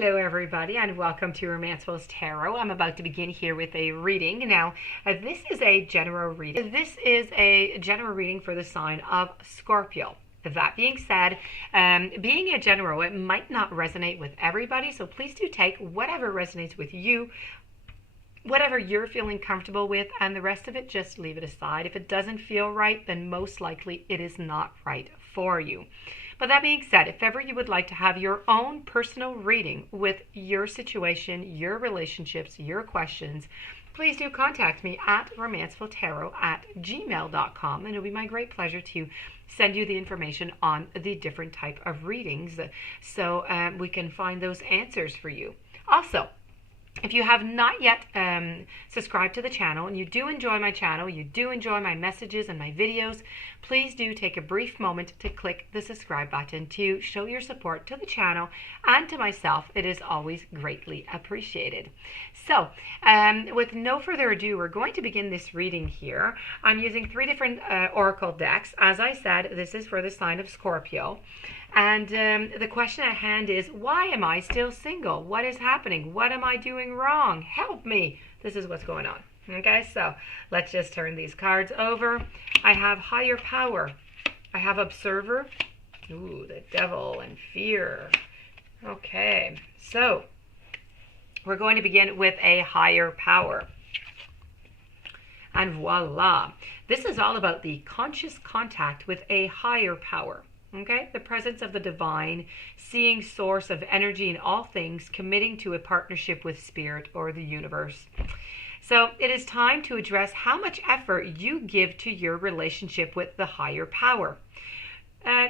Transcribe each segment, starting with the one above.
Hello everybody and welcome to Romancefull's Tarot. I'm about to begin here with a reading. Now, this is a general reading. This is a general reading for the sign of Scorpio. That being said, being a general, it might not resonate with everybody, so please do take whatever resonates with you, whatever you're feeling comfortable with, and the rest of it, just leave it aside. If it doesn't feel right, then most likely it is not right for you. But that being said, if ever you would like to have your own personal reading with your situation, your relationships, your questions, please do contact me at romancefulltarot@gmail.com, and it'll be my great pleasure to send you the information on the different type of readings so we can find those answers for you. Also, if you have not yet subscribed to the channel and you do enjoy my channel, you do enjoy my messages and my videos, please do take a brief moment to click the subscribe button to show your support to the channel and to myself. It is always greatly appreciated. So, with no further ado, we're going to begin this reading here. I'm using 3 different oracle decks. As I said, this is for the sign of Scorpio. And the question at hand is, why am I still single? What is happening? What am I doing wrong? Help me. This is what's going on. Okay, so let's just turn these cards over. I have higher power. I have observer. Ooh, the devil and fear. Okay, so we're going to begin with a higher power. And voila. This is all about the conscious contact with a higher power. Okay, the presence of the divine, seeing source of energy in all things, committing to a partnership with spirit or the universe. So it is time to address how much effort you give to your relationship with the higher power.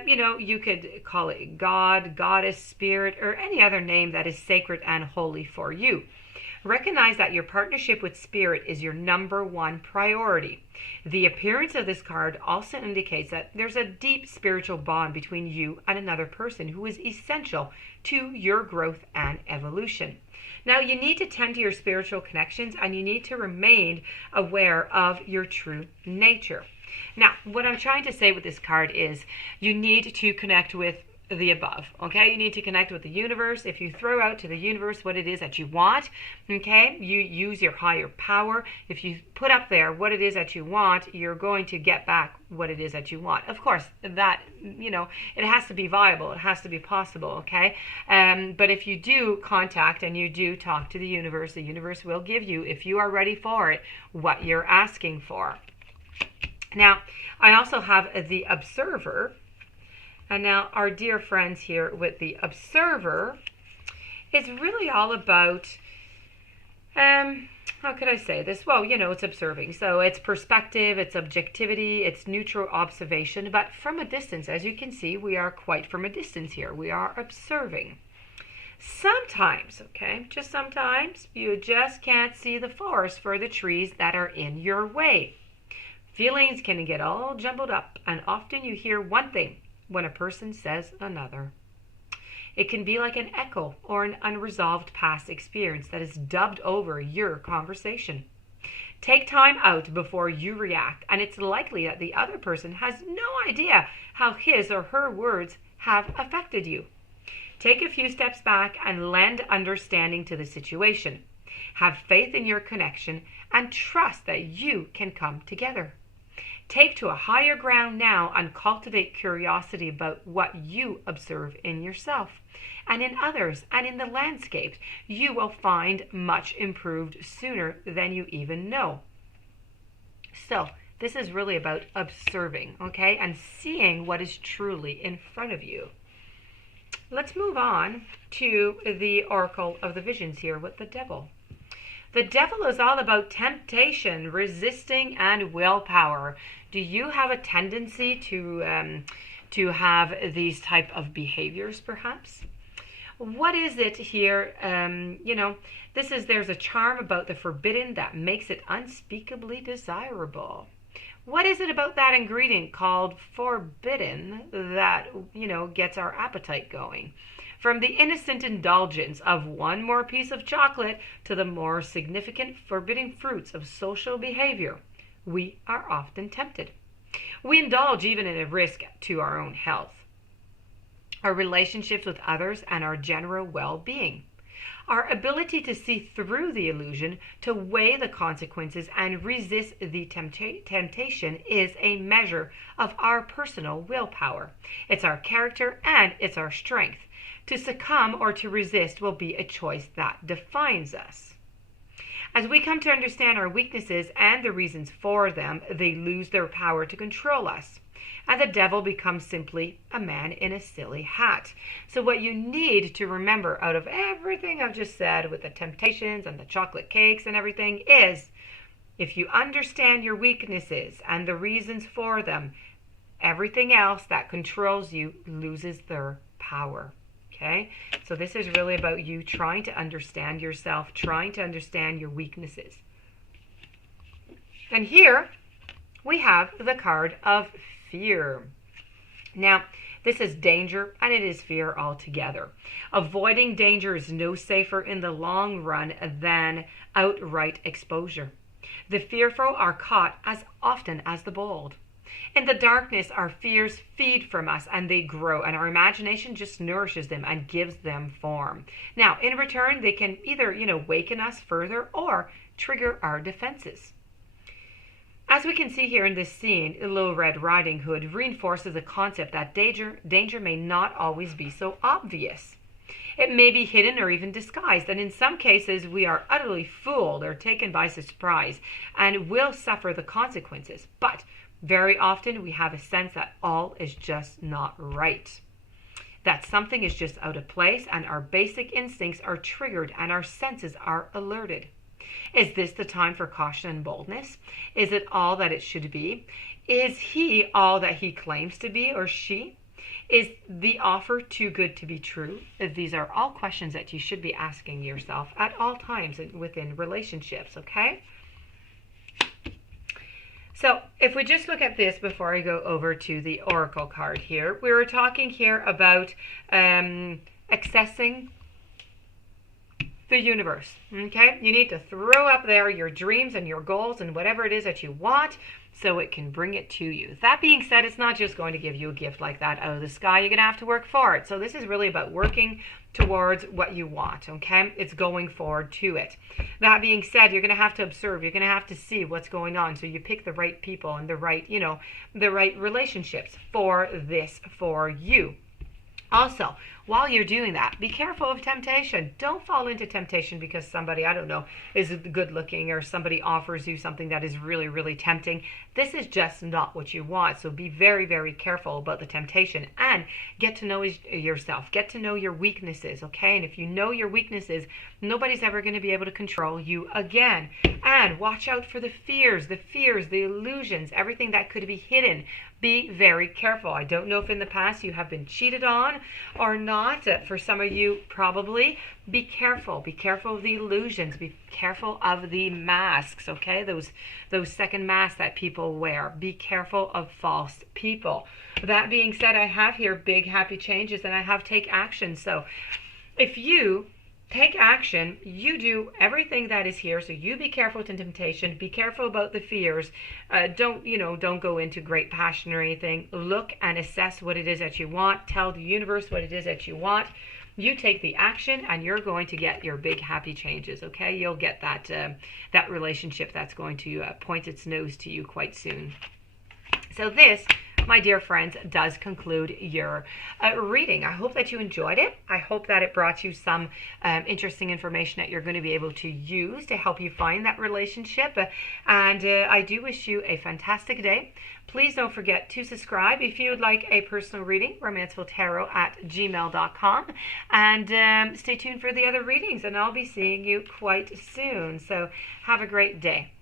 You could call it God, goddess, spirit, or any other name that is sacred and holy for you. Recognize that your partnership with spirit is your number one priority. The appearance of this card also indicates that there's a deep spiritual bond between you and another person who is essential to your growth and evolution. Now, you need to tend to your spiritual connections and you need to remain aware of your true nature. Now, what I'm trying to say with this card is you need to connect with the above. Okay, you need to connect with the universe. If you throw out to the universe what it is that you want, okay, you use your higher power. If you put up there what it is that you want, you're going to get back what it is that you want. Of course, that, it has to be viable. It has to be possible. Okay, but if you do contact and you do talk to the universe will give you, if you are ready for it, what you're asking for. Now, I also have the observer. And now our dear friends here with the observer, it's really all about, how could I say this? Well, it's observing. So it's perspective, it's objectivity, it's neutral observation. But from a distance, as you can see, we are quite from a distance here. We are observing. Sometimes, okay, just sometimes, you just can't see the forest for the trees that are in your way. Feelings can get all jumbled up, and often you hear one thing when a person says another. It can be like an echo or an unresolved past experience that is dubbed over your conversation. Take time out before you react, and it's likely that the other person has no idea how his or her words have affected you. Take a few steps back and lend understanding to the situation. Have faith in your connection and trust that you can come together. Take to a higher ground now and cultivate curiosity about what you observe in yourself and in others and in the landscape. You will find much improved sooner than you even know. So this is really about observing, okay, and seeing what is truly in front of you. Let's move on to the Oracle of the Visions here with the Devil. The Devil is all about temptation, resisting, and willpower. Do you have a tendency to have these type of behaviors, perhaps? What is it here? There's a charm about the forbidden that makes it unspeakably desirable. What is it about that ingredient called forbidden that, gets our appetite going? From the innocent indulgence of one more piece of chocolate to the more significant forbidding fruits of social behavior, we are often tempted. We indulge even in a risk to our own health, our relationships with others, and our general well-being. Our ability to see through the illusion, to weigh the consequences, and resist the temptation is a measure of our personal willpower. It's our character and it's our strength. To succumb or to resist will be a choice that defines us. As we come to understand our weaknesses and the reasons for them, they lose their power to control us. And the devil becomes simply a man in a silly hat. So what you need to remember out of everything I've just said with the temptations and the chocolate cakes and everything is, if you understand your weaknesses and the reasons for them, everything else that controls you loses their power. Okay? So this is really about you trying to understand yourself, trying to understand your weaknesses. And here we have the card of fear. Now, this is danger and it is fear altogether. Avoiding danger is no safer in the long run than outright exposure. The fearful are caught as often as the bold. In the darkness, our fears feed from us and they grow, and our imagination just nourishes them and gives them form. Now, in return, they can either, waken us further or trigger our defenses. As we can see here in this scene, Little Red Riding Hood reinforces the concept that danger may not always be so obvious. It may be hidden or even disguised, and in some cases we are utterly fooled or taken by surprise and will suffer the consequences. But very often we have a sense that all is just not right, that something is just out of place, and our basic instincts are triggered and our senses are alerted. Is this the time for caution and boldness? Is it all that it should be? Is he all that he claims to be, or she? Is the offer too good to be true? These are all questions that you should be asking yourself at all times within relationships, okay? So if we just look at this before I go over to the Oracle card here, we were talking here about accessing the universe, okay? You need to throw up there your dreams and your goals and whatever it is that you want so it can bring it to you. That being said, it's not just going to give you a gift like that out of the sky. You're going to have to work for it. So this is really about working towards what you want, okay? It's going forward to it. That being said, you're going to have to observe. You're going to have to see what's going on. So you pick the right people and the right, the right relationships for this, for you. Also, while you're doing that, be careful of temptation. Don't fall into temptation because somebody, is good looking, or somebody offers you something that is really, really tempting. This is just not what you want. So be very, very careful about the temptation and get to know yourself. Get to know your weaknesses, okay? And if you know your weaknesses, nobody's ever going to be able to control you again. And watch out for the fears, the illusions, everything that could be hidden. Be very careful. I don't know if in the past you have been cheated on or not. For some of you, probably. Be careful. Be careful of the illusions. Be careful of the masks, okay? Those second masks that people wear. Be careful of false people. That being said, I have here big happy changes and I have take action. So if you take action, you do everything that is here. So you be careful to temptation. Be careful about the fears. Don't go into great passion or anything. Look and assess what it is that you want. Tell the universe what it is that you want. You take the action and you're going to get your big happy changes, okay? You'll get that relationship that's going to point its nose to you quite soon. So this, my dear friends, does conclude your reading. I hope that you enjoyed it. I hope that it brought you some interesting information that you're going to be able to use to help you find that relationship. And I do wish you a fantastic day. Please don't forget to subscribe if you would like a personal reading, romancefulltarot@gmail.com. And stay tuned for the other readings, and I'll be seeing you quite soon. So have a great day.